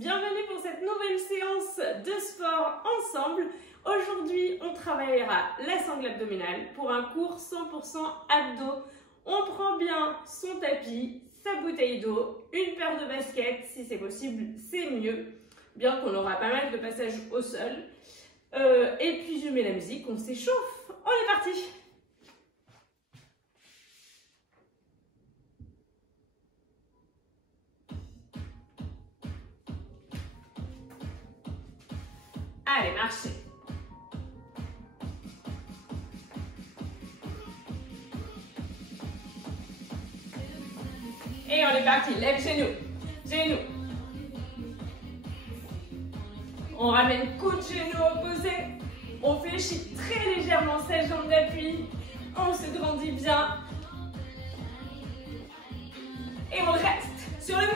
bienvenue pour cette nouvelle séance de sport ensemble. Aujourd'hui, on travaillera la sangle abdominale pour un cours 100% abdos. On prend bien son tapis, sa bouteille d'eau, une paire de baskets, si c'est possible, c'est mieux, bien qu'on aura pas mal de passages au sol. Et puis je mets la musique, on s'échauffe, on est parti! Allez, marchez. Et on est parti, lève genoux, genoux. On ramène coude genou opposé. On fléchit très légèrement sa jambe d'appui. On se grandit bien. Et on reste sur le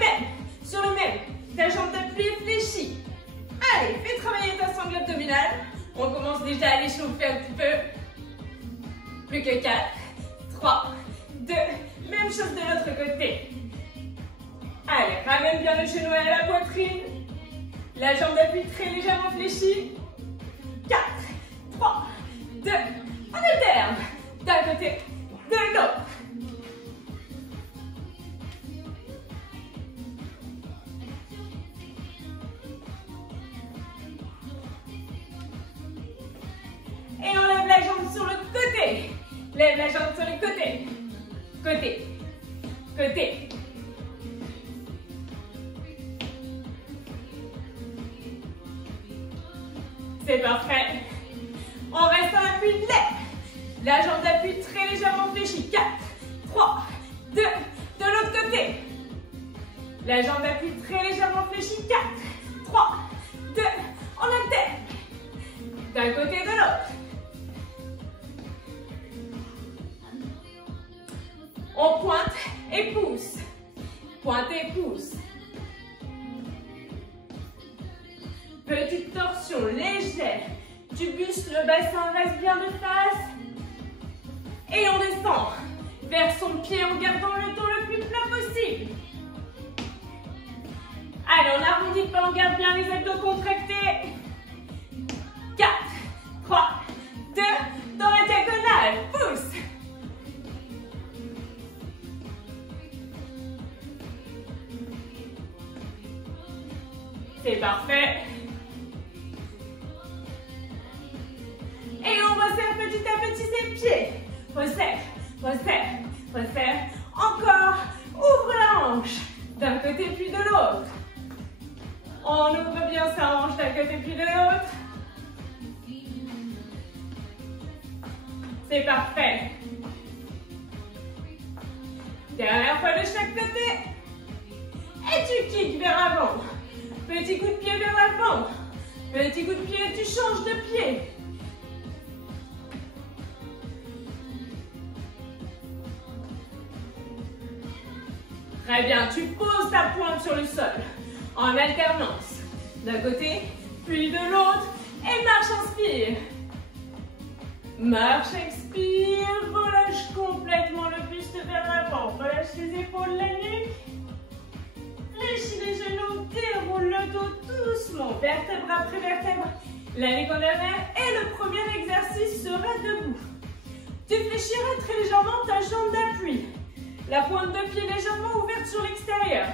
même. Ta jambe d'appui est fléchie. Allez, fais travailler ta sangle abdominale. On commence déjà à l'échauffer un petit peu. Plus que 4, 3, 2. Même chose de l'autre côté. Allez, ramène bien le genou à la poitrine. La jambe d'appui très légèrement fléchie. 4, 3, 2. On alterne. D'un côté, de l'autre. Et on lève la jambe sur le côté. Lève la jambe sur le côté. Côté. Côté. C'est parfait. On reste en appui, lève. La jambe d'appui très légèrement fléchie. 4, 3, 2. De l'autre côté. La jambe d'appui très légèrement fléchie. 4, 3, 2. On alterne. D'un côté et de l'autre. On pointe et pousse. Pointe et pousse. Petite torsion légère. Tu bustes, le bassin reste bien de face. Et on descend vers son pied en gardant le dos le plus plat possible. Allez, on n'arrondit pas, on garde bien les abdos contractés. 4, 3, 2, dans la diagonale, pousse. C'est parfait. Et on resserre petit à petit ses pieds. Resserre, resserre, resserre. Encore, ouvre la hanche. D'un côté puis de l'autre. On ouvre bien sa hanche d'un côté puis de l'autre. C'est parfait. Dernière fois de chaque côté. Et tu kicks vers l'avant. Petit coup de pied vers l'avant. Petit coup de pied, tu changes de pied. Très bien, tu poses ta pointe sur le sol. En alternance. D'un côté, puis de l'autre. Et marche, inspire. Marche, expire. Relâche complètement le buste vers l'avant. Relâche les épaules, la nuque. Fléchis les genoux, déroule le dos doucement, vertèbre après vertèbre. La nuque en arrière et le premier exercice sera debout. Tu fléchiras très légèrement ta jambe d'appui. La pointe de pied légèrement ouverte sur l'extérieur.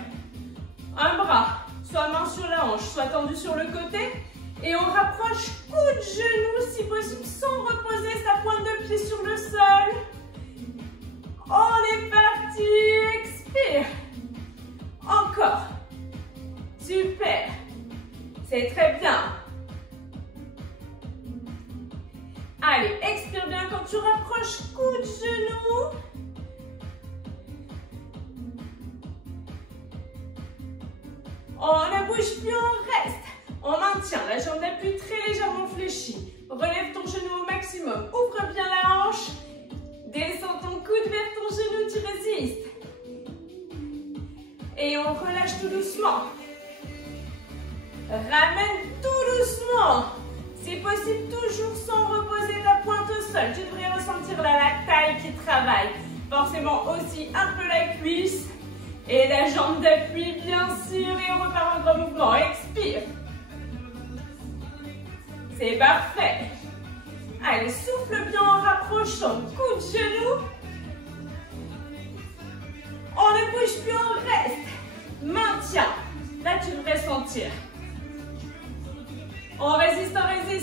Un bras, soit main sur la hanche, soit tendu sur le côté. Et on rapproche coude, genou, si possible, sans reposer sa pointe de pied sur le sol. On est parti, expire. Encore. Super. C'est très bien. Allez, expire bien quand tu rapproches coude, genou. On ne bouge plus, on reste. On maintient la jambe d'appui très légèrement fléchie. Relève ton genou au maximum. Ouvre bien la hanche. Descends ton coude vers ton genou, tu résistes. Et on relâche tout doucement. Ramène tout doucement. Si possible, toujours sans reposer ta pointe au sol. Tu devrais ressentir la taille qui travaille. Forcément aussi un peu la cuisse. Et la jambe d'appui, bien sûr, et on repart en grand mouvement. Expire. C'est parfait. Allez, souffle bien en rapprochant. Coup de genou. On ne bouge plus, on reste. Maintien. Là, tu devrais sentir. On résiste,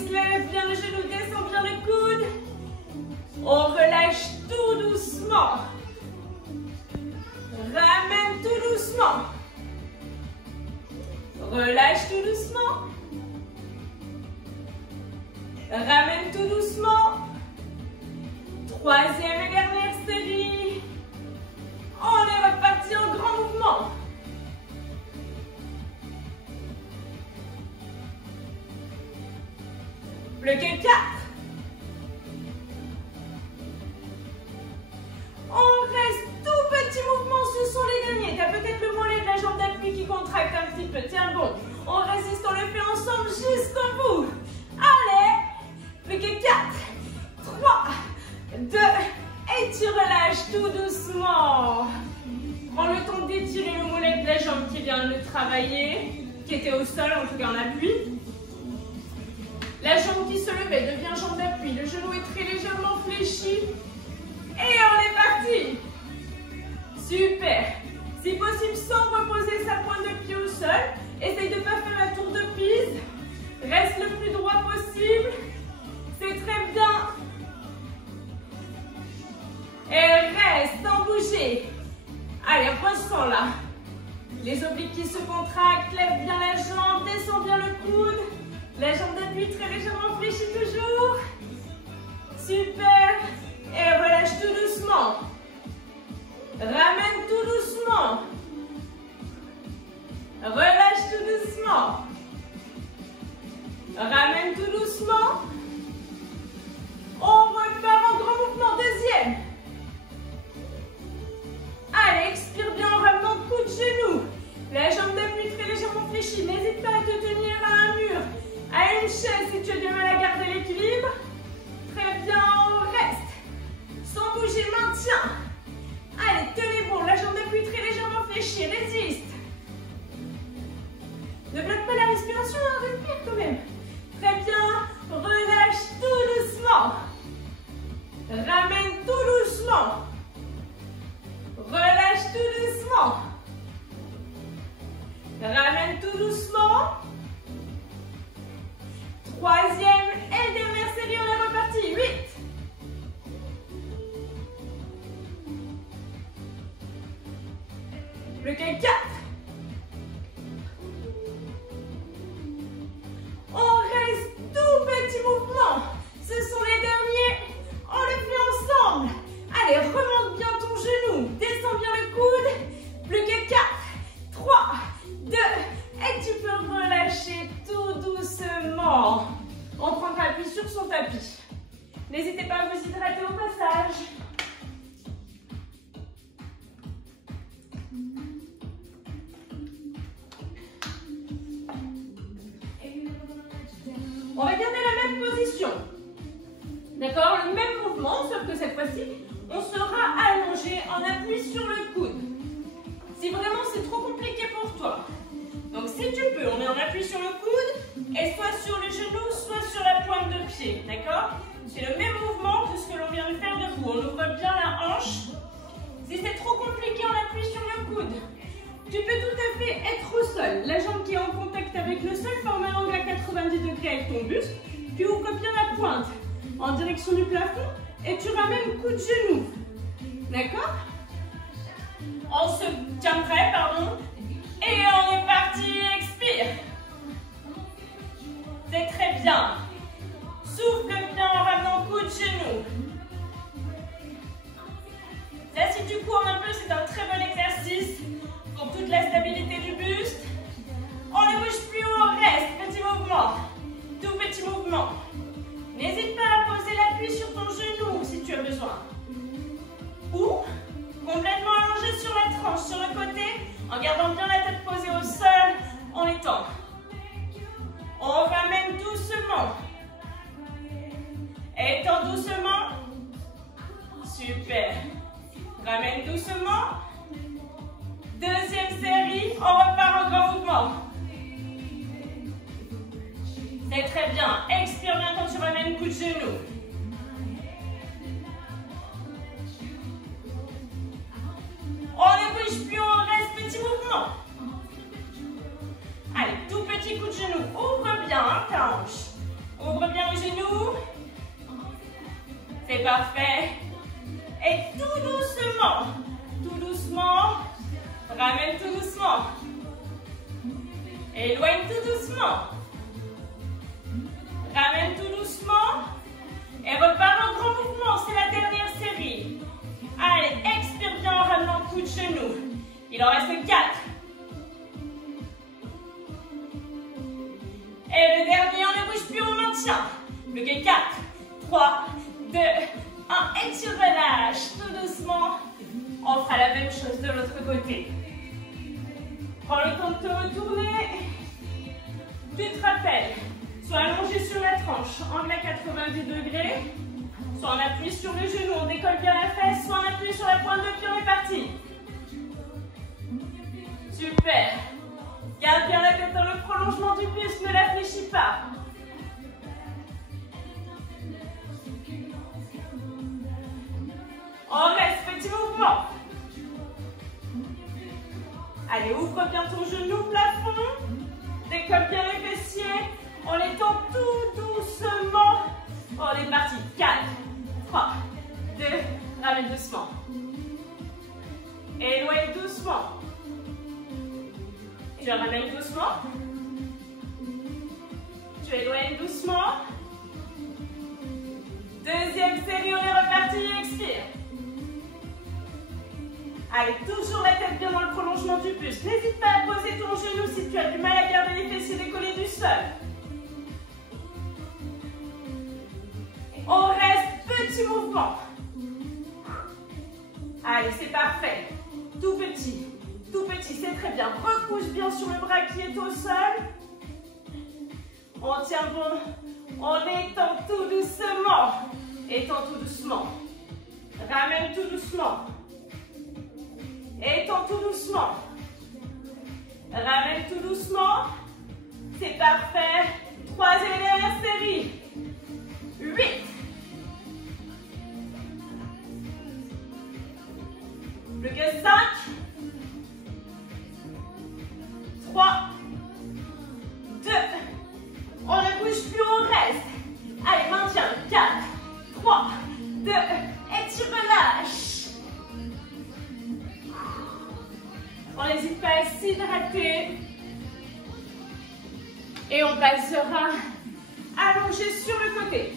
lève bien le genou, descend bien le coude. On relâche tout doucement. Ramène tout doucement. Relâche tout doucement. Ramène tout doucement. Troisième et dernière série. On est reparti en grand mouvement. Plus que 4. On reste tout petit mouvement, ce sont les derniers. Tu as peut-être le mollet de la jambe d'appui qui contracte un petit peu. Tiens bon. On résiste, on le fait ensemble jusqu'au bout. Allez. Plus que 4, 3, 2, et tu relâches tout doucement. Prends le temps d'étirer le mollet de la jambe qui vient de le travailler, qui était au sol, en tout cas en appui. La jambe qui se levait devient jambe d'appui. Le genou est très légèrement fléchi. Et on est parti. Super. Si possible, sans reposer sa pointe de pied au sol. Essaye de ne pas faire la tour de Pise. Reste le plus droit possible. C'est très bien. Et reste sans bouger. Allez, ressens là. Les obliques qui se contractent. Lève bien la jambe. Descends bien le coude. La jambe d'appui très légèrement fléchie toujours. Super. Et relâche tout doucement. Ramène tout doucement. Relâche tout doucement. Ramène tout doucement. On repart en grand mouvement. Deuxième. Allez, expire bien en ramenant le coup de genou. La jambe d'appui très légèrement fléchie. N'hésite pas à te tenir à un mur, à une chaise si tu as du mal à garder l'équilibre. Très bien, on reste. Sans bouger, maintien. Allez, tenez bon. La jambe d'appui très légèrement fléchie. Résiste. Ne bloque pas la respiration, hein, respire quand même. Très bien. Relâche tout doucement. Ramène tout doucement. Relâche tout doucement. Ramène tout doucement. Troisième et dernière série, on est reparti. 8. Plus que 4. On reste tout petit mouvement. Ce sont les derniers. On le fait ensemble. Allez, remonte bien ton genou. Descends bien le coude. Plus que 4, 3, 2. Et tu peux relâcher tout doucement. On prend appui sur son tapis. N'hésitez pas à vous hydrater au passage. On va garder la même position. D'accord? Le même mouvement, sauf que cette fois-ci, on sera allongé en appui sur le coude. Si vraiment c'est trop compliqué pour toi, donc si tu peux, on est en appui sur le coude et soit sur le genou, soit sur la pointe de pied. D'accord? C'est le même mouvement que ce que l'on vient de faire debout. On ouvre bien la hanche. Si c'est trop compliqué, on appuie sur le coude. Tu peux tout à fait être au sol. La jambe qui est en contact avec le sol forme un angle à 90 degrés avec ton buste. Tu ouvres bien la pointe en direction du plafond et tu ramènes le coup de genou. D'accord? On se tient prêt, pardon. Et on est parti, expire. C'est très bien. Souffle bien en ramenant le coup de genou. Là, si tu cours un peu, c'est un très bon exercice pour toute la stabilité du buste. On ne bouge plus, on reste. Petit mouvement. Tout petit mouvement. N'hésite pas à poser l'appui sur ton genou si tu as besoin. Ou complètement allongé sur la tranche, sur le côté, en gardant bien la tête posée au sol. On très bien. Expire bien quand tu ramènes coup de genou. On ne bouge plus, on reste, petit mouvement. Allez, tout petit coup de genou. Ouvre bien ta hanche. Ouvre bien le genou. C'est parfait. Et tout doucement, ramène tout doucement. Éloigne tout doucement. Ramène tout doucement. Et repars en grand mouvement, c'est la dernière série. Allez, expire bien en ramenant coup de genou. Il en reste 4. Et le dernier, on ne bouge plus, on maintient. Plus que 4, 3, 2, 1. Et tu relâches tout doucement. On fera la même chose de l'autre côté. Prends le temps de te retourner. Tu te rappelles, soit allongé sur la tranche, angle à 90 degrés. Soit on appuie sur le genou, on décolle bien la fesse, soit on appuie sur la pointe de pied, on est parti. Super. Garde bien la tête dans le prolongement du buste, ne la fléchis pas. On reste, petit mouvement. Allez, ouvre bien ton genou, plafond. Décolle bien les fessiers. On étend tout doucement. On est parti. 4, 3, 2, ramène doucement. Éloigne doucement. Tu ramènes doucement. Tu éloignes doucement. Deuxième série, on est reparti. Expire. Allez, toujours la tête bien dans le prolongement du buste. N'hésite pas à poser ton genou si tu as du mal à garder les fessiers décollés du sol. On reste, petit mouvement. Allez, c'est parfait. Tout petit, c'est très bien. Repousse bien sur le bras qui est au sol. On tient bon. On étend tout doucement. Étend tout doucement. Ramène tout doucement. Étends tout doucement. Ramène tout doucement. C'est parfait. Troisième et dernière série. 8. Plus que 5. 3. 2. On ne bouge plus, on reste. Allez, maintiens. 4, 3, 2. Et tu relâches. On n'hésite pas à s'hydrater. Et on passera allongé sur le côté.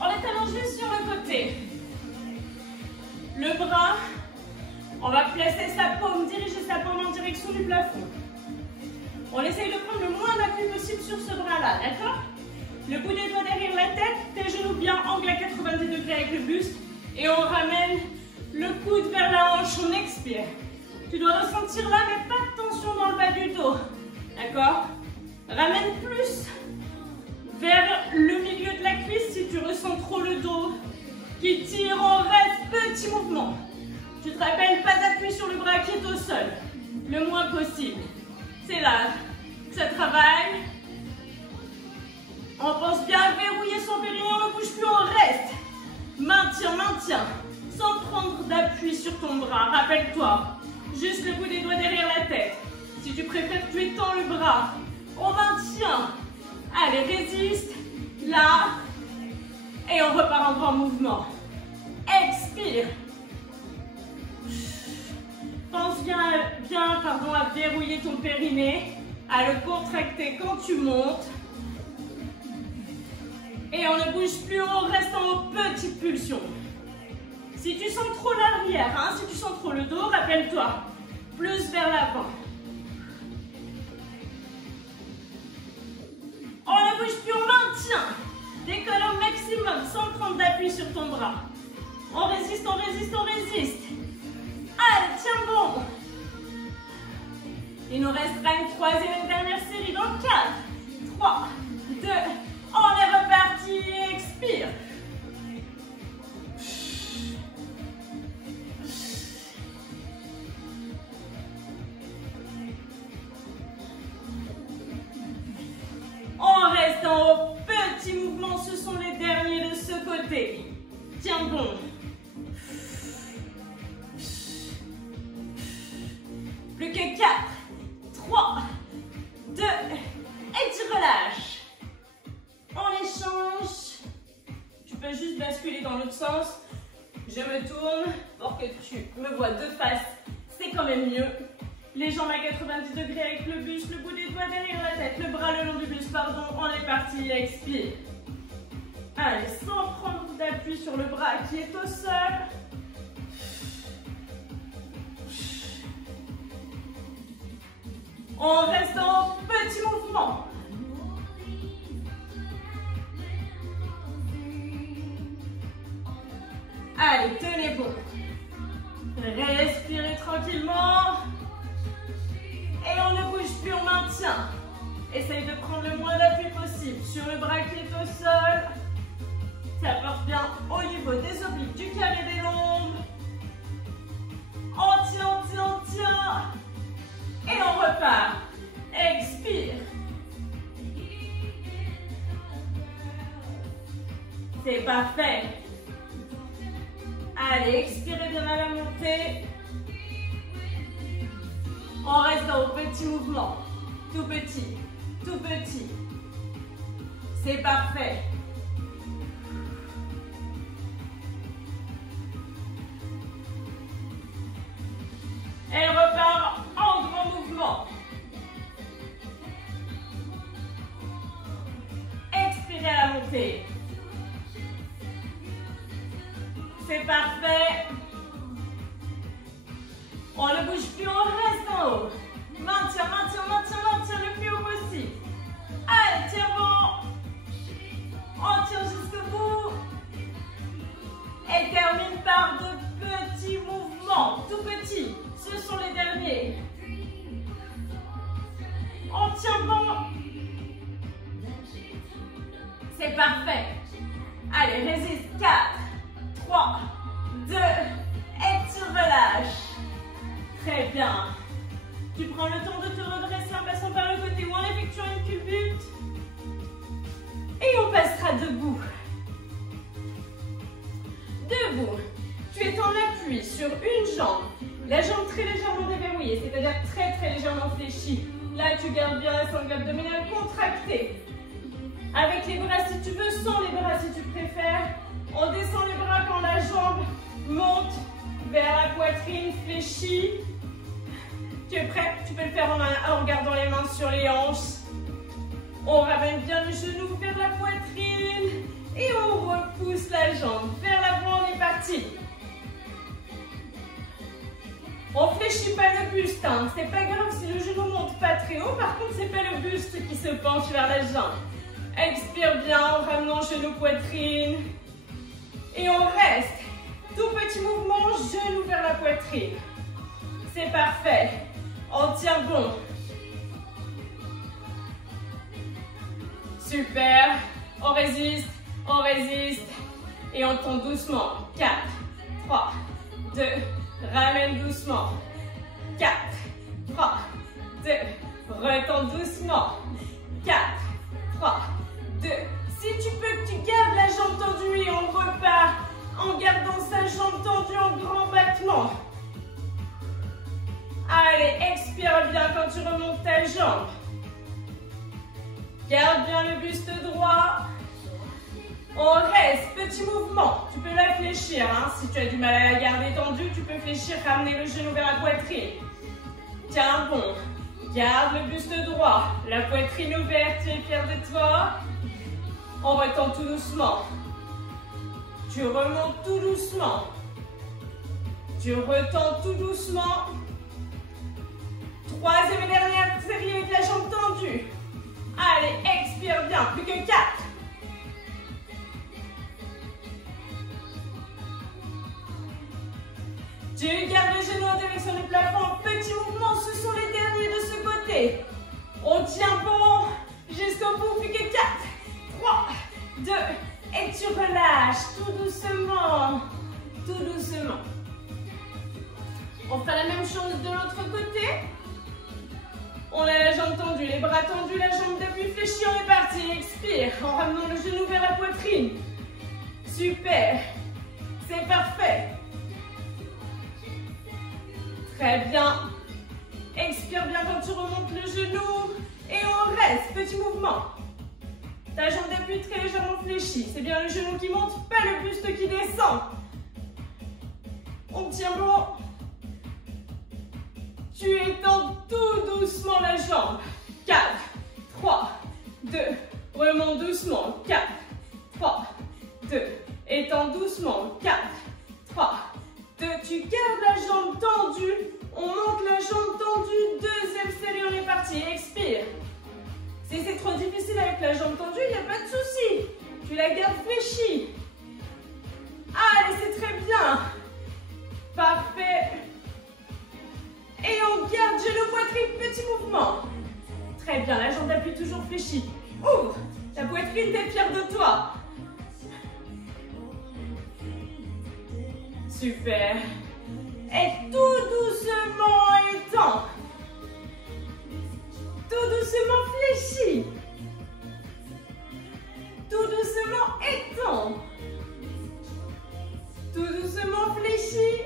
On est allongé sur le côté. Le bras, on va placer sa paume, diriger sa paume en direction du plafond. On essaye de prendre le moins d'appui possible sur ce bras-là, d'accord? Le bout des doigts derrière la tête, tes genoux bien angle à 90 degrés avec le buste. Et on ramène le coude vers la hanche, on expire. Tu dois ressentir là, mais pas de tension dans le bas du dos, d'accord? Ramène plus vers le milieu de la cuisse si tu ressens trop le dos qui tire, on reste, petit mouvement. Tu te rappelles, pas d'appui sur le bras qui est au sol, le moins possible. C'est là, ça travaille. On pense bien à verrouiller son périnée, on ne bouge plus, on reste. Maintiens, maintiens, sans prendre d'appui sur ton bras. Rappelle-toi, juste le bout des doigts derrière la tête. Si tu préfères, tu étends le bras. On maintient. Allez, résiste. Là. Et on repart en grand mouvement. Expire. Pense bien à verrouiller ton périnée, à le contracter quand tu montes. Et on ne bouge plus, on reste en petite pulsion. Si tu sens trop l'arrière, si tu sens trop le dos, rappelle-toi, plus vers l'avant. On ne bouge plus, on maintient. Décolle au maximum sans prendre d'appui sur ton bras. On résiste, on résiste, on résiste. Allez, tiens bon. Il nous restera une troisième et dernière série dans 4, 3, 2, on est reparti. Expire. côté. Tiens bon. Plus que 4, 3, 2, et tu relâches. On échange. Tu peux juste basculer dans l'autre sens. Je me tourne pour que tu me vois de face. C'est quand même mieux. Les jambes à 90 degrés avec le buste, le bout des doigts derrière la tête, le bras le long du buste, pardon. On est parti, expire. Allez, sans prendre d'appui sur le bras qui est au sol. On reste en petit mouvement. Allez, tenez bon. Respirez tranquillement. Et on ne bouge plus, on maintient. Essaye de prendre le moins d'appui possible sur le bras qui est au sol. Ça porte bien au niveau des obliques, du carré des lombes. On tient, on tient, on tient. Et on repart. Expire. C'est parfait. Allez, expirez bien à la montée. On reste dans le petit mouvement. Tout petit, tout petit. C'est parfait. Et repart en grand mouvement. Expirez à la montée. C'est parfait. On ne bouge plus, on reste en haut. Maintiens, maintiens, maintiens, maintiens le plus haut possible. Allez, tiens bon. On tire jusqu'au bout. Et termine par de petits mouvements, tout petits. Ce sont les derniers. On tient bon. C'est parfait. Allez, résiste. 4, 3, 2, et tu relâches. Très bien. Tu prends le temps de te redresser en passant par le côté ou en effectuant une culbute. Et on passera debout. Debout. Tu es en appui sur une jambe. La jambe très légèrement déverrouillée, c'est-à-dire très très légèrement fléchie. Là, tu gardes bien la sangle abdominale contractée. Avec les bras si tu veux, sans les bras si tu préfères. On descend les bras quand la jambe monte vers la poitrine fléchie. Tu es prêt? Tu peux le faire en gardant les mains sur les hanches. On ramène bien le genou vers la poitrine. Et on repousse la jambe vers l'avant, on est parti. On ne fléchit pas le buste, hein. C'est pas grave si le genou monte pas très haut. Par contre, c'est pas le buste qui se penche vers la jambe. Expire bien en ramenant genou, poitrine. Et on reste. Tout petit mouvement, genou vers la poitrine. C'est parfait. On tient bon. Super. On résiste. On résiste. Et on tombe doucement. 4, 3, 2, ramène doucement. 4, 3, 2, retombe doucement. 4, 3, 2. Si tu peux, tu gardes la jambe tendue et on repart en gardant sa jambe tendue en grand battement. Allez, expire bien quand tu remontes ta jambe. Garde bien le buste droit. On reste, petit mouvement. Tu peux la fléchir, hein. Si tu as du mal à la garder tendue, tu peux fléchir, ramener le genou vers la poitrine. Tiens bon. Garde le buste droit. La poitrine ouverte, tu es fier de toi. On retombe tout doucement. Tu remontes tout doucement. Tu retombes tout doucement. Troisième et dernière série avec la jambe tendue. Allez, expire bien. Plus que 4. Tu gardes le genou en direction du plafond. Petit mouvement, ce sont les derniers de ce côté. On tient bon jusqu'au bout. Plus que 4, 3, 2, et tu relâches tout doucement. Tout doucement. On fait la même chose de l'autre côté. On a la jambe tendue, les bras tendus, la jambe d'appui fléchie. On est parti. Expire en ramenant le genou vers la poitrine. Super. C'est parfait. Très bien. Expire bien quand tu remontes le genou. Et on reste. Petit mouvement. Ta jambe d'appui très légèrement fléchie. C'est bien le genou qui monte, pas le buste qui descend. On tient bon. Tu étends tout doucement la jambe. 4, 3, 2. Remonte doucement. 4, 3, 2. Étends doucement. 4, 3, 2. Tu gardes la jambe tendue. On monte la jambe tendue. Deuxième série, on est parti. Expire. Si c'est trop difficile avec la jambe tendue, il n'y a pas de souci. Tu la gardes fléchie. Allez, c'est très bien. Parfait. Et on garde genou poitrine, petit mouvement. Très bien, la jambe d'appui toujours fléchie. Ouvre ta poitrine, t'es fière de toi. Super. Et tout doucement étends. Tout doucement fléchis. Tout doucement étends. Tout doucement fléchis.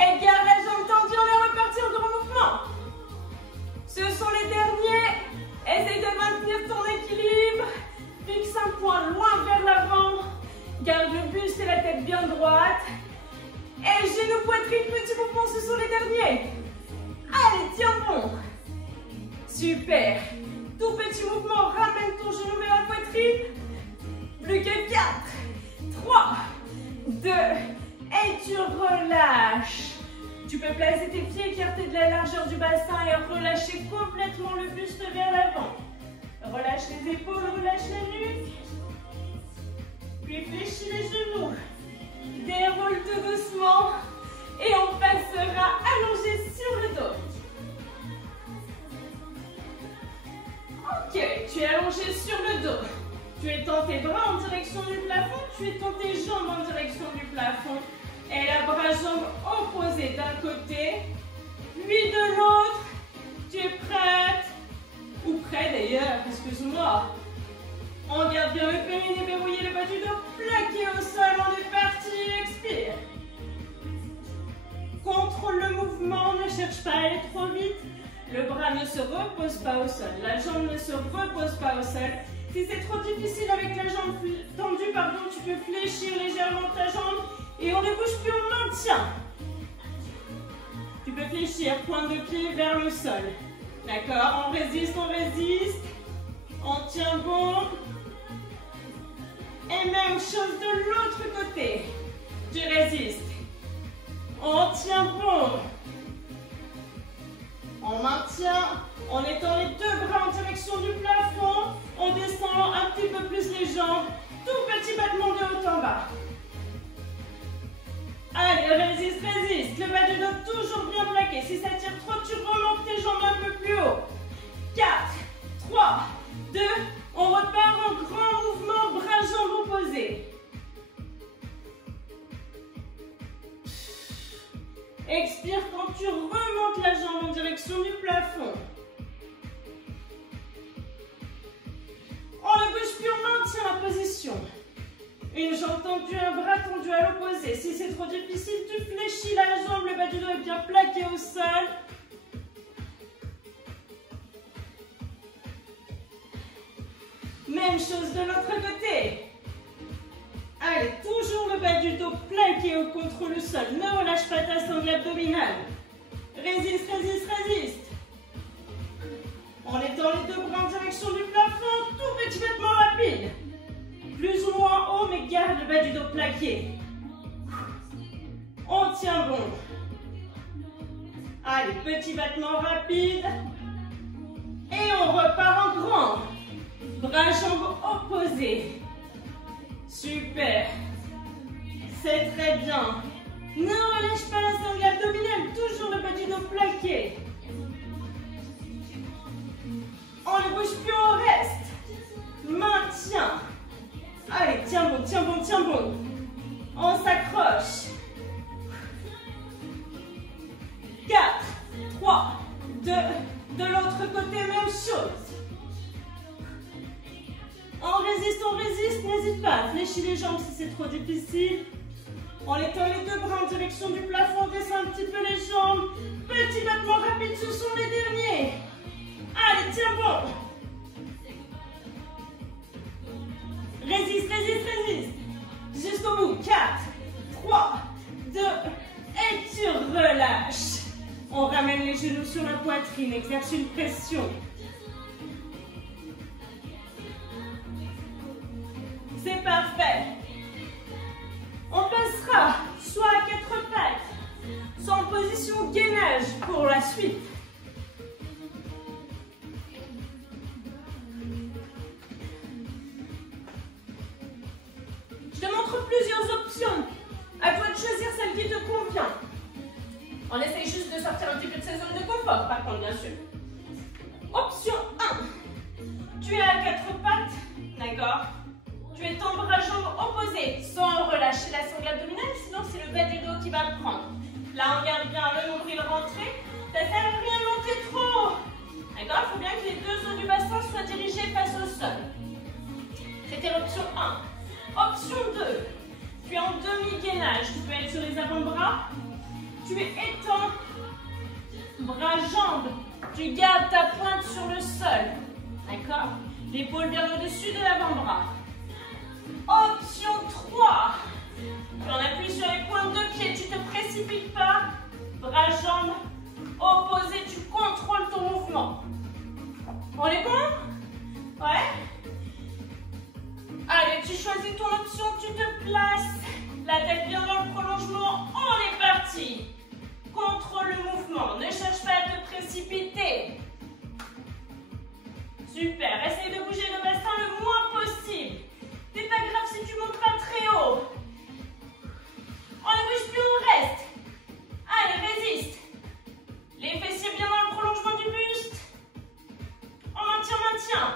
Et garde la jambe tendue, on est reparti en grand mouvement. Ce sont les derniers. Essaye de maintenir ton équilibre. Fixe un point loin vers l'avant. Garde le buste et la tête bien droite. Et genou poitrine, petit mouvement, ce sont les derniers. Allez, tiens bon. Super. Tout petit mouvement, ramène ton genou vers la poitrine. Plus que 4, 3, 2, et tu relâches. Tu peux placer tes pieds écartés de la largeur du bassin et relâcher complètement le buste vers l'avant. Relâche les épaules, relâche la nuque. Puis fléchis les genoux. Déroule tout doucement. Et on passera allongé sur le dos. Ok, tu es allongé sur le dos. Tu étends tes bras en direction du plafond. Tu étends tes jambes en direction du plafond. Et la bras-jambe opposée d'un côté, puis de l'autre. Tu es prête? Ou prêt d'ailleurs, excuse-moi. On garde bien le périnée verrouillé, le bas du dos plaqué au sol. On est parti, expire. Contrôle le mouvement, ne cherche pas à aller trop vite. Le bras ne se repose pas au sol, la jambe ne se repose pas au sol. Si c'est trop difficile avec la jambe tendue, tu peux fléchir légèrement ta jambe et on ne bouge plus, on maintient. Tu peux fléchir, pointe de pied vers le sol. D'accord? On résiste, on tient bon. Et même chose de l'autre côté. Tu résistes. On tient bon. On maintient, on étend les deux bras en direction du plafond, on descend un petit peu plus les jambes, tout petit battement de haut en bas. Allez, résiste, le bas du dos toujours bien plaqué. Si ça tire trop, tu remontes tes jambes un peu plus haut. 4, 3, 2, on repart en grand mouvement, bras-jambes opposés. Expire quand tu remontes la jambe en direction du plafond. On ne bouge plus, on maintient la position. Une jambe tendue, un bras tendu à l'opposé. Si c'est trop difficile, tu fléchis la jambe, le bas du dos est bien plaqué au sol. Même chose de l'autre côté. Allez, toujours le bas du dos plaqué contre le sol. Ne relâche pas ta sangle abdominale. Résiste. On étend les deux bras en direction du plafond. Tout petit battement rapide. Plus ou moins haut, mais garde le bas du dos plaqué. On tient bon. Allez, petit battement rapide. Et on repart en grand. Bras, jambes opposés. Super. C'est très bien. Ne relâche pas la sangle abdominale. Toujours le bas du dos plaqué. On ne bouge plus, on reste. Maintien. Allez, tiens bon. On s'accroche. 4, 3, 2, de l'autre côté, même chose. On résiste, n'hésite pas. Fléchis les jambes si c'est trop difficile. On étend les deux bras en direction du plafond, on descend un petit peu les jambes. Petit battement rapide, ce sont les derniers. Allez, tiens bon. Résiste, résiste, résiste. Jusqu'au bout. 4, 3, 2, et tu relâches. On ramène les genoux sur la poitrine, exerce une pression. C'est parfait. On passera soit à 4 pattes, soit en position gainage pour la suite. Je te montre plusieurs options. À toi de choisir celle qui te convient. On essaye juste de sortir un petit peu de sa zone de confort, par contre, bien sûr. Option 1. Tu es à 4 pattes, d'accord? Tu es ton bras jambe opposé, sans relâcher la sangle abdominale, sinon c'est le bas du dos qui va le prendre. Là, on garde bien le nombril rentré. Ça sert à rien de monter trop. D'accord? Il faut bien que les deux os du bassin soient dirigés face au sol. C'était l'option 1. Option 2. Tu es en demi-gainage. Tu peux être sur les avant-bras. Tu es étend. Bras-jambes. Tu gardes ta pointe sur le sol. D'accord? L'épaule bien au-dessus de l'avant-bras. Option 3. Tu en appuies sur les pointes de pied. Tu ne te précipites pas. Bras-jambes opposés. Tu contrôles ton mouvement. On est bon? Ouais? Allez, tu choisis ton option, tu te places. La tête bien dans le prolongement. On est parti. Contrôle le mouvement. Ne cherche pas à te précipiter. Super. Essaye de bouger le bassin le moins possible. C'est pas grave si tu montes pas très haut. On ne bouge plus, on reste. Allez, résiste. Les fessiers bien dans le prolongement du buste. On maintient.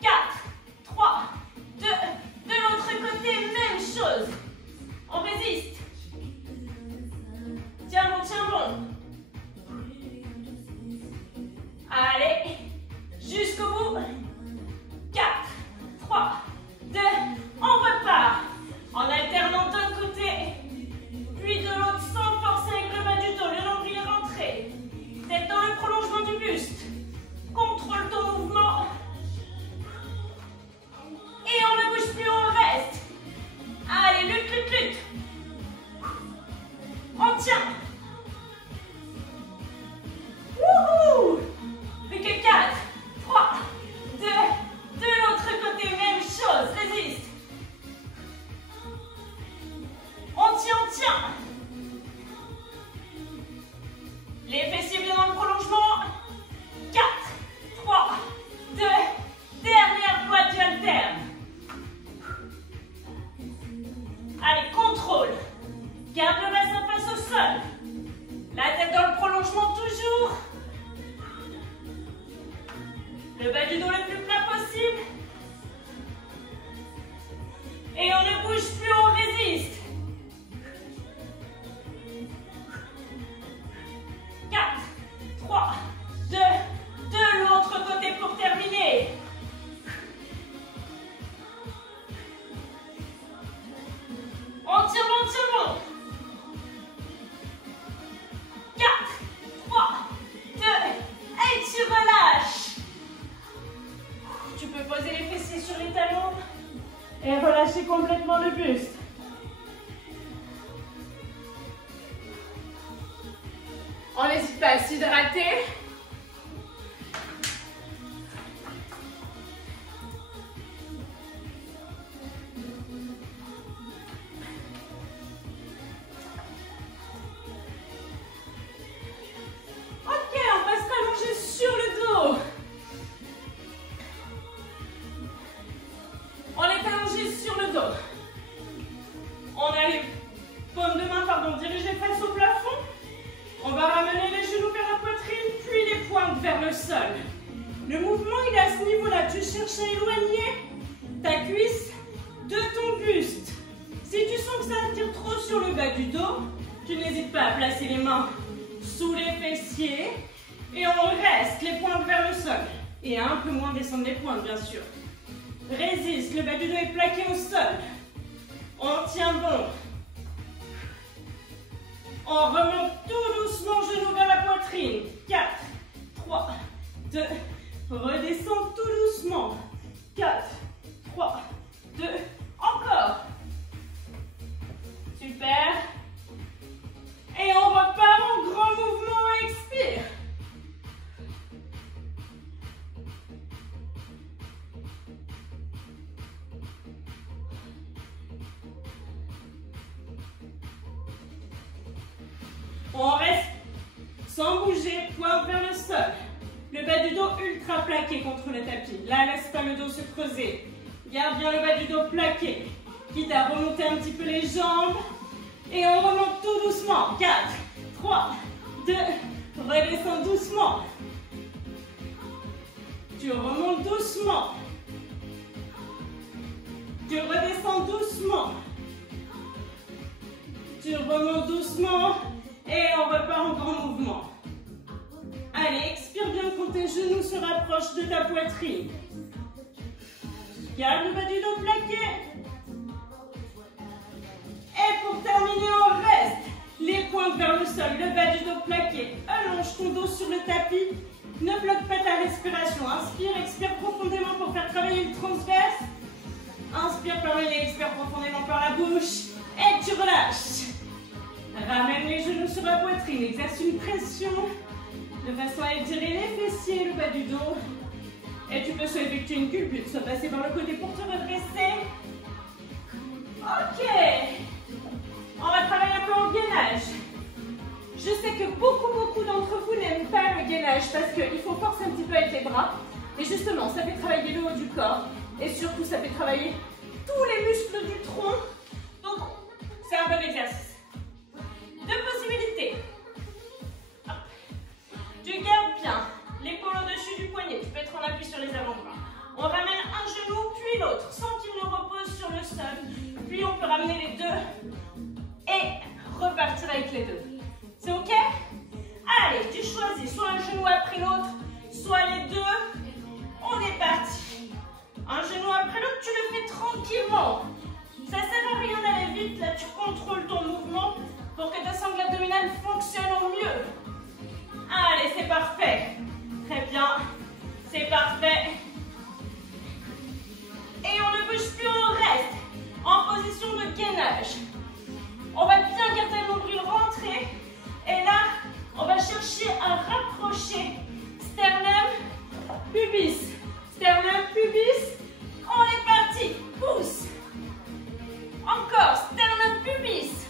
4, 3, 2, de l'autre côté, même chose. On résiste. Tiens bon. Allez, jusqu'au bout. 4, 3, 2, on repart. En alternant d'un côté, puis de l'autre sans forcer avec le bas du dos. Le nombril est rentré. Tête dans le prolongement du buste. Contrôle ton mouvement. Et on ne bouge plus, on reste. Allez, lutte. On tient. Wouhou! Plus que 4, 3, 2, de l'autre côté, même chose, résiste. On tient. Les fessiers bien dans le prolongement. 4, 3, 2, dernière fois tu alternes. Allez, contrôle. Garde le bassin face au sol. La tête dans le prolongement toujours. Le bas du dos le plus plat possible. Et on ne bouge plus, on résiste. 4, 3, 2, de l'autre côté pour terminer. On tire bon. 4, 3, 2, et tu relâches. Tu peux poser les fessiers sur les talons et relâcher complètement le buste. On n'hésite pas à s'hydrater. Ok, on va se rallonger sur le dos. On est allongé sur le dos. On a les paumes de main, dirigées face au plafond. On va ramener les genoux vers la poitrine, puis les pointes vers le sol. Le mouvement, il est à ce niveau-là. Tu cherches à éloigner ta cuisse de ton buste. Si tu sens que ça attire trop sur le bas du dos, tu n'hésites pas à placer les mains sous les fessiers. Et on reste les pointes vers le sol. Et un peu moins descendre les pointes, bien sûr. Résiste, le bas du dos est plaqué au sol. On tient bon. On remonte tout doucement, genoux vers la poitrine. 4, 3, 2, redescend tout doucement. 4, 3, 2, encore. Super. Et on repart en grand mouvement, expire. On reste sans bouger, pointe vers le sol. Le bas du dos ultra plaqué contre le tapis. Là, laisse pas le dos se creuser. Garde bien le bas du dos plaqué. Quitte à remonter un petit peu les jambes. Et on remonte tout doucement. 4, 3, 2, redescends doucement. Tu remontes doucement. Tu redescends doucement. Tu remontes doucement. Et on repart en grand mouvement. Allez, expire bien quand tes genoux se rapprochent de ta poitrine. Garde le bas du dos plaqué. Et pour terminer, on reste. Les pointes vers le sol, le bas du dos plaqué. Allonge ton dos sur le tapis. Ne bloque pas ta respiration. Inspire, expire profondément pour faire travailler le transverse. Inspire par le nez, expire profondément par la bouche. Et tu relâches. Ramène les genoux sur la poitrine. Exerce une pression de façon à étirer les fessiers, le bas du dos. Et tu peux soit effectuer une culbute, soit passer par le côté pour te redresser. Ok. On va travailler un peu en gainage. Je sais que beaucoup d'entre vous n'aiment pas le gainage parce qu'il faut forcer un petit peu avec les bras. Et justement, ça fait travailler le haut du corps. Et surtout, ça fait travailler tous les muscles du tronc. Donc, c'est un bon exercice. Deux possibilités. Hop. Tu gardes bien l'épaule au-dessus du poignet. Tu peux être en appui sur les avant-bras. On ramène un genou, puis l'autre, sans qu'il ne repose sur le sol. Puis on peut ramener les deux et repartir avec les deux. C'est ok? Allez, tu choisis soit un genou après l'autre, soit les deux. On est parti. Un genou après l'autre, tu le fais tranquillement. Ça sert à rien d'aller vite. Là, tu contrôles ton mouvement pour que ta sangle abdominale fonctionne au mieux. Allez, c'est parfait. Très bien. C'est parfait. Et on ne bouge plus, on reste en position de gainage. On va bien garder le nombril rentré. Et là, on va chercher à rapprocher sternum, pubis. Sternum, pubis. On est parti. Pousse. Encore. Sternum, pubis.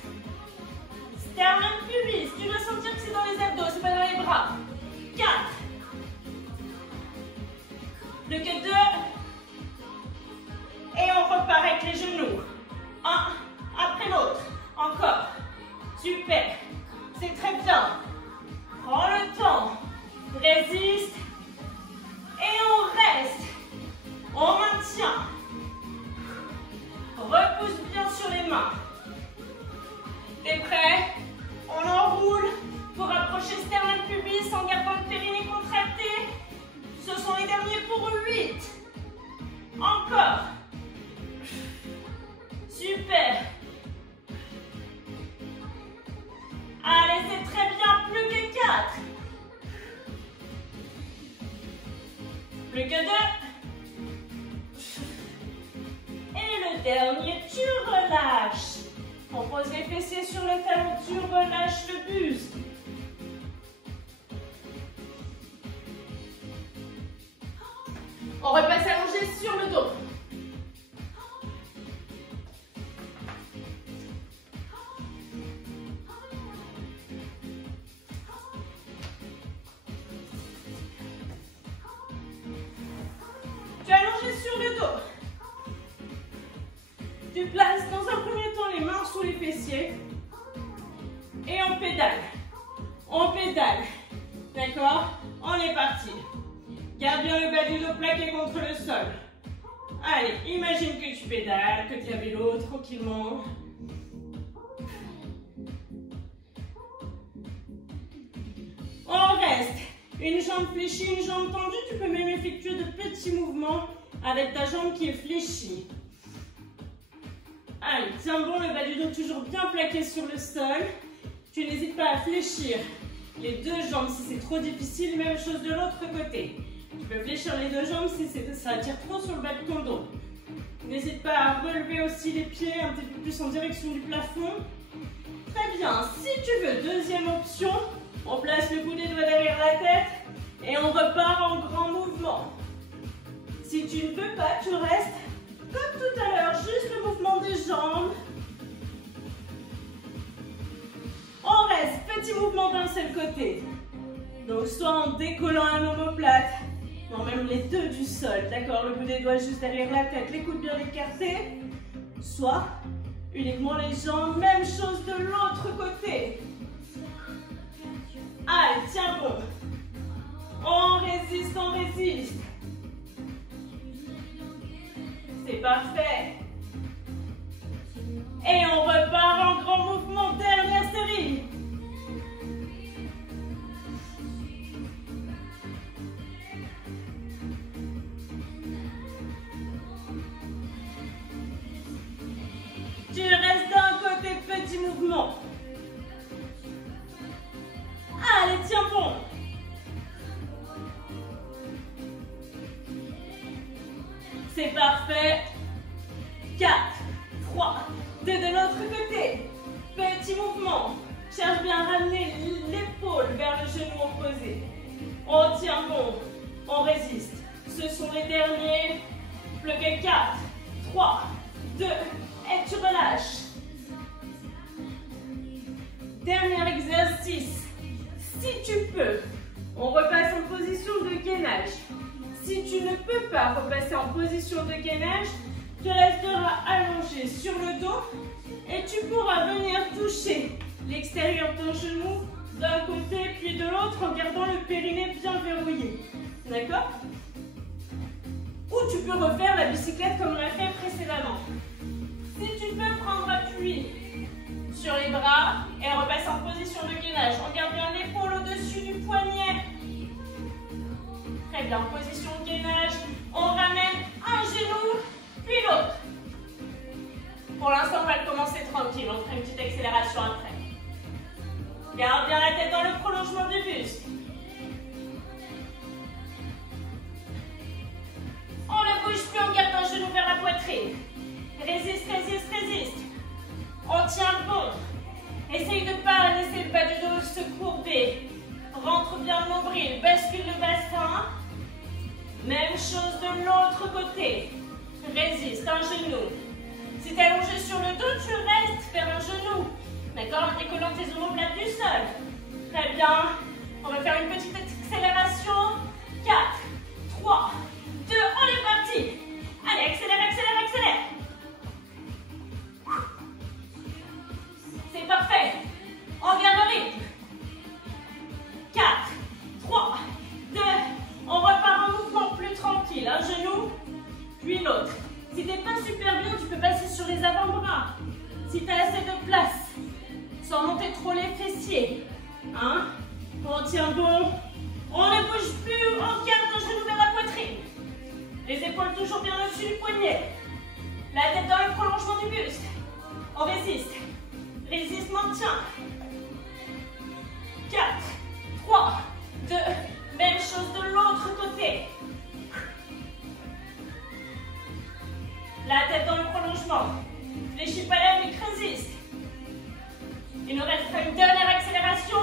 Sternum, pubis. Tu dois sentir que c'est dans les abdos, c'est pas dans les bras. 4. Plus que 2. Et on repart avec les genoux. Un après l'autre. Encore. Super. C'est très bien. Prends le temps. Résiste. Et on reste. On maintient. Repousse bien sur les mains. T'es prêt? On enroule pour rapprocher sternum pubis en gardant le périnée contracté. Ce sont les derniers pour 8. Encore. Super. Allez, c'est très bien. Plus que 4. Plus que 2. Et le dernier, tu relâches. On pose les fessiers sur le talon, tu relâches le buste. On repasse allongé sur le dos. Tu es allongé sur le dos. Tu places dans un premier temps les mains sous les fessiers et on pédale. On pédale. D'accord? On est parti. Garde bien le bas du dos plaqué contre le sol. Allez, imagine que tu pédales, que tu es à vélo tranquillement. On reste Une jambe fléchie, une jambe tendue. Tu peux même effectuer de petits mouvements avec ta jambe qui est fléchie. Allez, tiens bon, le bas du dos toujours bien plaqué sur le sol. Tu n'hésites pas à fléchir les deux jambes si c'est trop difficile. Même chose de l'autre côté. Tu peux fléchir les deux jambes si ça tire trop sur le bas de ton dos. N'hésite pas à relever aussi les pieds un petit peu plus en direction du plafond. Très bien. Si tu veux, deuxième option, on place le bout des doigts derrière la tête et on repart en grand mouvement. Si tu ne peux pas, tu restes comme tout à l'heure, juste le mouvement des jambes. On reste, petit mouvement d'un seul côté. Donc soit en décollant un omoplate, non même les deux du sol, d'accord, le bout des doigts juste derrière la tête, les coudes bien écartés. Soit uniquement les jambes, même chose de l'autre côté. Allez, tiens bon. On résiste, on résiste. C'est parfait. Et on repart en grand mouvement, dernière série. Tu restes d'un côté, petit mouvement. Allez, tiens bon. C'est parfait. 4, 3, 2 de l'autre côté. Petit mouvement. Cherche bien à ramener l'épaule vers le genou opposé. On tient bon. On résiste. Ce sont les derniers. Plus que 4, 3, 2, et tu relâches. Dernier exercice. Si tu peux, on repasse en position de gainage. Si tu ne peux pas repasser en position de gainage, tu resteras allongé sur le dos et tu pourras venir toucher l'extérieur de ton genou d'un côté puis de l'autre en gardant le périnée bien verrouillé. D'accord? Ou tu peux refaire la bicyclette comme on l'a fait précédemment. Si tu peux prendre appui sur les bras et repasser en position de gainage, on garde bien l'épaule au-dessus du poignet. Très bien, position de gainage. On ramène un genou, puis l'autre. Pour l'instant, on va le commencer tranquille. On fera une petite accélération après. Garde bien la tête dans le prolongement du buste. On ne bouge plus, on garde un genou vers la poitrine. Résiste, résiste, résiste. On tient bon. Essaye de ne pas laisser le bas du dos se courber. Rentre bien le nombril, bascule le bassin. Même chose de l'autre côté. Résiste, un genou. Si tu es allongé sur le dos, tu restes vers un genou. D'accord? En décollant tes omoplates du sol. Très bien. On va faire une petite accélération. 4, 3, 2, on est parti. Allez, accélère, accélère, accélère. C'est parfait. On garde le rythme. 4, 3, 2, on repart en mouvement plus tranquille. Un genou, puis l'autre. Si tu n'es pas super bien, tu peux passer sur les avant-bras. Si tu as assez de place, sans monter trop les fessiers. Hein? On tient bon. On ne bouge plus, on garde le genou vers la poitrine. Les épaules toujours bien au-dessus du poignet. La tête dans le prolongement du buste. On résiste. Résiste, maintient. 4, 3, 2, même chose de l'autre côté. La tête dans le prolongement. Fléchis pas la nuque, résiste. Il nous reste une dernière accélération.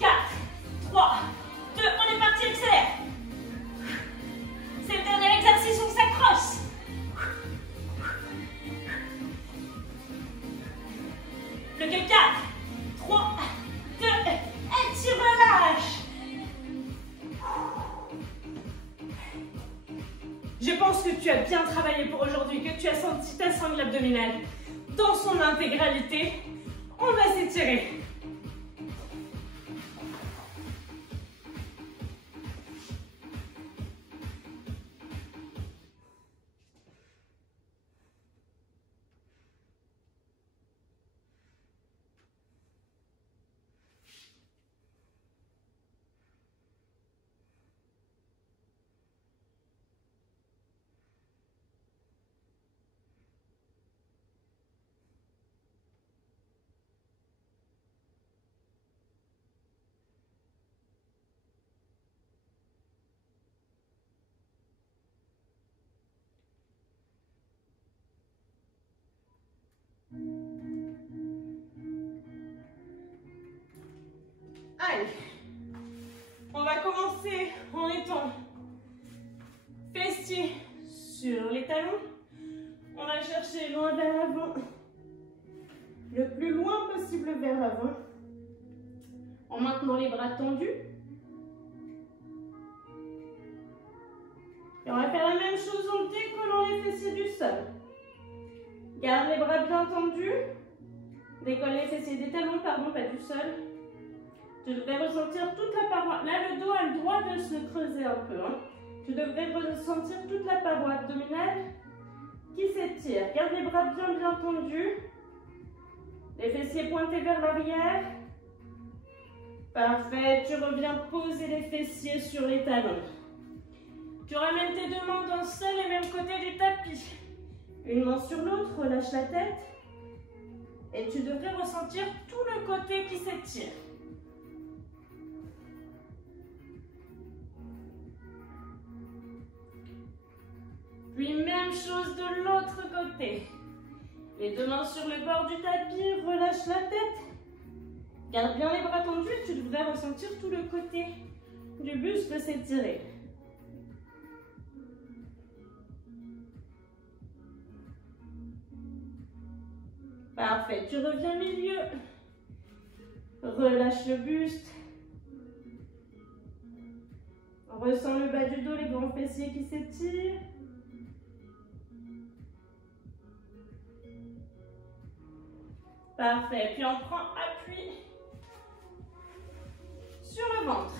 4, 3, 2, on est parti, accélère. C'est le dernier exercice, on s'accroche. Plus que 4, 3, 2, et tu relâches. Je pense que tu as bien travaillé pour aujourd'hui, que tu as senti ta sangle abdominale dans son intégralité. On va s'étirer. Allez, on va commencer en étant fessiers sur les talons. On va chercher loin vers l'avant, le plus loin possible vers l'avant, en maintenant les bras tendus. Et on va faire la même chose en décollant les fessiers du sol. Garde les bras bien tendus. Décolle les fessiers des talons, pardon, pas du sol. Tu devrais ressentir toute la paroi. Là, le dos a le droit de se creuser un peu. Hein. Tu devrais ressentir toute la paroi abdominale qui s'étire. Garde les bras bien tendus. Les fessiers pointés vers l'arrière. Parfait. Tu reviens poser les fessiers sur les talons. Tu ramènes tes deux mains d'un seul et même côté du tapis. Une main sur l'autre, relâche la tête. Et tu devrais ressentir tout le côté qui s'étire. Puis même chose de l'autre côté. Les deux mains sur le bord du tapis, relâche la tête. Garde bien les bras tendus et tu devrais ressentir tout le côté du buste s'étirer. Parfait, tu reviens milieu. Relâche le buste. Ressens le bas du dos, les grands fessiers qui s'étirent. Parfait, puis on prend appui sur le ventre.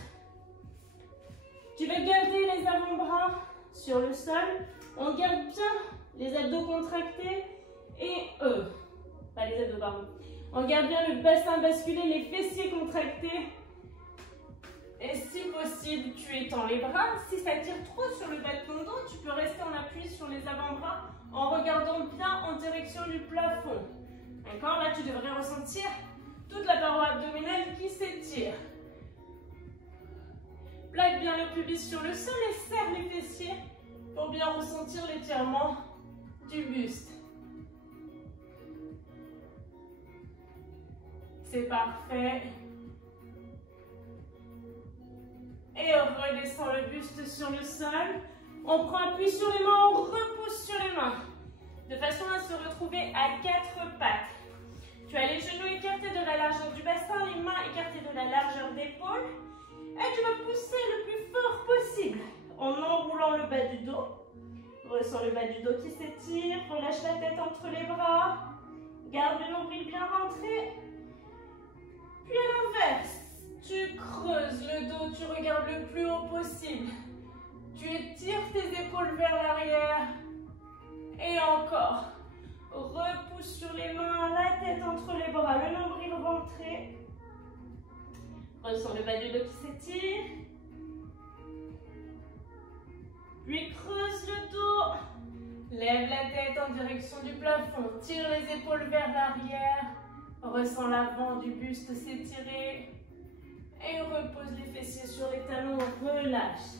Tu vas garder les avant-bras sur le sol. On garde bien les abdos contractés et pas les abdos, pardon. On garde bien le bassin basculé, les fessiers contractés. Et si possible, tu étends les bras. Si ça tire trop sur le bas de ton dos, tu peux rester en appui sur les avant-bras en regardant bien en direction du plafond. D'accord? Là, tu devrais ressentir toute la paroi abdominale qui s'étire. Plaque bien le pubis sur le sol et serre les fessiers pour bien ressentir l'étirement du buste. C'est parfait. Et on redescend le buste sur le sol. On prend appui sur les mains, on repousse sur les mains. De façon à se retrouver à 4 pattes. Tu as les genoux écartés de la largeur du bassin, les mains écartées de la largeur d'épaule. Et tu vas pousser le plus fort possible en enroulant le bas du dos. Ressens le bas du dos qui s'étire. Relâche la tête entre les bras. Garde le nombril bien rentré. Puis à l'inverse, tu creuses le dos, tu regardes le plus haut possible. Tu étires tes épaules vers l'arrière. Et encore. Repousse sur les mains, la tête entre les bras, le nombril rentré. Ressens le bas du dos qui s'étire. Puis creuse le dos. Lève la tête en direction du plafond. Tire les épaules vers l'arrière. Ressens l'avant du buste s'étirer. Et repose les fessiers sur les talons. Relâche.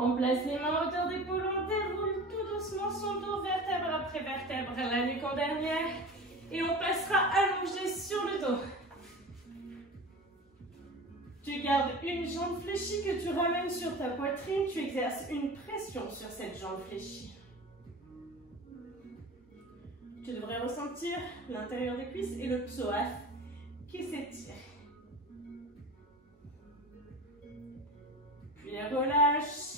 On place les mains à hauteur d'épaule, on déroule tout doucement son dos, vertèbre après vertèbre, la nuque en dernière. Et on passera allongé sur le dos. Tu gardes une jambe fléchie que tu ramènes sur ta poitrine. Tu exerces une pression sur cette jambe fléchie. Tu devrais ressentir l'intérieur des cuisses et le psoas qui s'étire. Puis relâche.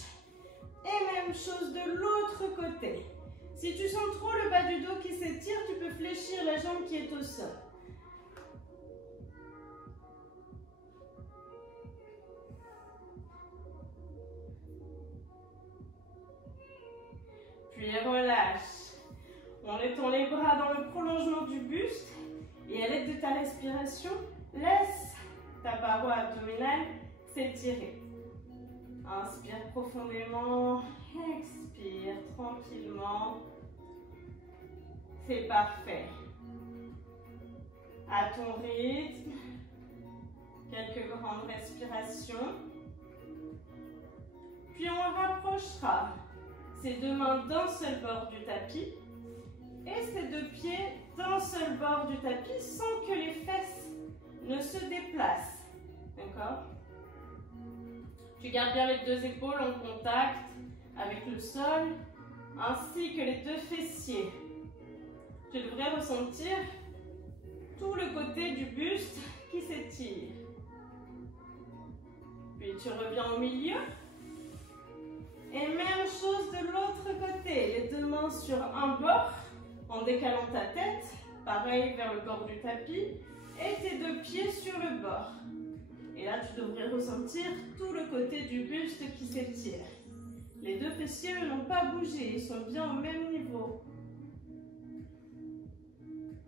Et même chose de l'autre côté. Si tu sens trop le bas du dos qui s'étire, tu peux fléchir la jambe qui est au sol. Puis relâche. On étend les bras dans le prolongement du buste. Et à l'aide de ta respiration, laisse ta paroi abdominale s'étirer. Inspire profondément, expire tranquillement. C'est parfait. À ton rythme, quelques grandes respirations. Puis on rapprochera ses deux mains d'un seul bord du tapis. et ces deux pieds d'un seul bord du tapis sans que les fesses ne se déplacent. D'accord? Tu gardes bien les deux épaules en contact avec le sol, ainsi que les deux fessiers. Tu devrais ressentir tout le côté du buste qui s'étire. Puis tu reviens au milieu. Et même chose de l'autre côté. Les deux mains sur un bord, en décalant ta tête. Pareil vers le bord du tapis. Et tes deux pieds sur le bord. Et là, tu devrais ressentir tout le côté du buste qui s'étire. Les deux fessiers n'ont pas bougé, ils sont bien au même niveau.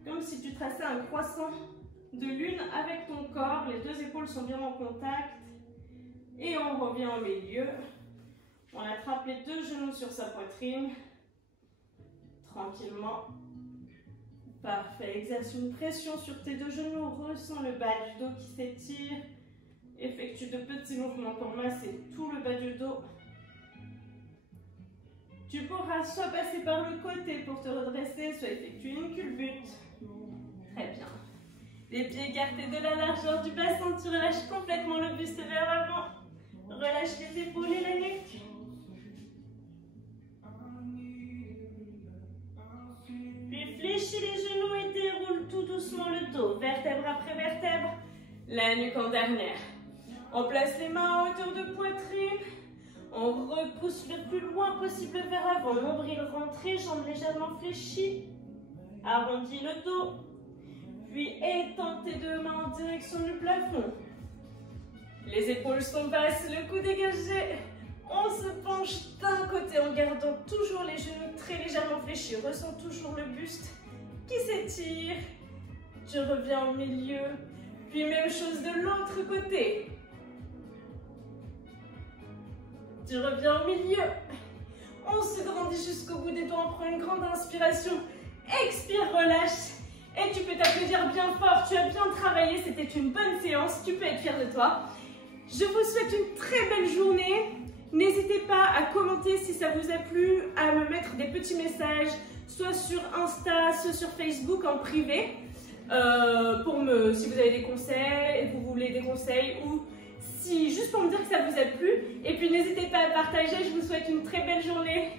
Comme si tu traçais un croissant de lune avec ton corps. Les deux épaules sont bien en contact. Et on revient au milieu. On attrape les deux genoux sur sa poitrine. Tranquillement. Parfait. Exerce une pression sur tes deux genoux. Ressens le bas du dos qui s'étire. Effectue de petits mouvements pour masser tout le bas du dos. Tu pourras soit passer par le côté pour te redresser, soit effectuer une culbute. Très bien. Les pieds écartés de la largeur du bassin, tu relâches complètement le buste vers l'avant. Relâche les épaules et la nuque. Puis fléchis les genoux et déroule tout doucement le dos, vertèbre après vertèbre, la nuque en dernière. On place les mains en hauteur de poitrine. On repousse le plus loin possible vers avant. Nombril rentré, jambes légèrement fléchies. Arrondis le dos. Puis étends tes deux mains en direction du plafond. Les épaules sont basses, le cou dégagé. On se penche d'un côté en gardant toujours les genoux très légèrement fléchis. Ressens toujours le buste qui s'étire. Tu reviens au milieu. Puis même chose de l'autre côté. Tu reviens au milieu. On se grandit jusqu'au bout des doigts. On prend une grande inspiration. Expire, relâche. Et tu peux t'applaudir bien fort. Tu as bien travaillé. C'était une bonne séance. Tu peux être fier de toi. Je vous souhaite une très belle journée. N'hésitez pas à commenter si ça vous a plu, à me mettre des petits messages, soit sur Insta, soit sur Facebook en privé, si vous avez des conseils, vous voulez des conseils, ou juste pour me dire que ça vous a plu. Et puis n'hésitez pas à partager. Je vous souhaite une très belle journée.